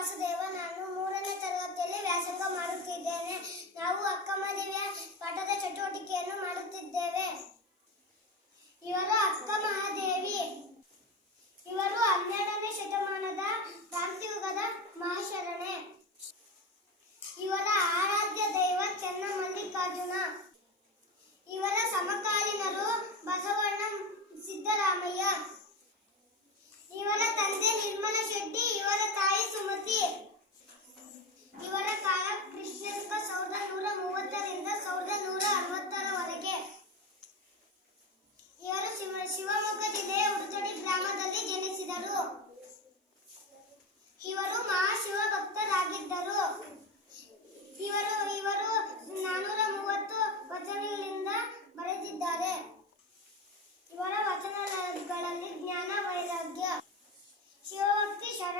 ವಾಸುದೇವ. ನಾನು 3ನೇ ತರಗತಿಯಲ್ಲಿ ವ್ಯಾಸಂಗ ಮಾಡುತ್ತಿದ್ದೇನೆ. ನಾವು ಅಕ್ಕಮಹಾದೇವಿಯ ಪಾಠದ ಚಟುವಟಿಕೆಯನ್ನು ಮಾಡುತ್ತಿದ್ದೇವೆ. ಇವರು ಅಕ್ಕ ಮಹಾದೇವಿ. ಇವರು 12ನೇ ಶತಮಾನದ ಕ್ರಾಂತಿಯುಗದ ಮಹಾಶರಣೆ. ಇವರ ಆರಾಧ್ಯ ದೈವ ಚೆನ್ನಮಲ್ಲಿಕಾರ್ಜುನ. ಇವರ ಸಮಕಾಲೀನರು ಬಸವಣ್ಣ, ಸಿದ್ದರಾಮಯ್ಯ. ಇವರ ತಂದೆ ನಿರ್ಮಲ ಶೆಟ್ಟಿ, ಇವರ ತಾಯಿ ಸುಮತಿ. ಇವರ ಕಾಲ ಕ್ರಿಸ್ತಶಕ 1130ರಿಂದ 1160ರವರೆಗೆ. ಇವರು ಶಿವಮೊಗ್ಗ ಜಿಲ್ಲೆಯ ಉಡುತಡಿ ಗ್ರಾಮದಲ್ಲಿ ಜನಿಸಿದರು. ಇವರು ಮಹಾಶಿವ ಭಕ್ತರಾಗಿದ್ದರು. ಇವರು 430 ವಚನಗಳಿಂದ ಬರೆದಿದ್ದಾರೆ. ಇವರ ವಚನಗಳಲ್ಲಿ ಜ್ಞಾನ, ವೈರಾಗ್ಯ, ಶಿವಭಕ್ತಿ, ಶರಣ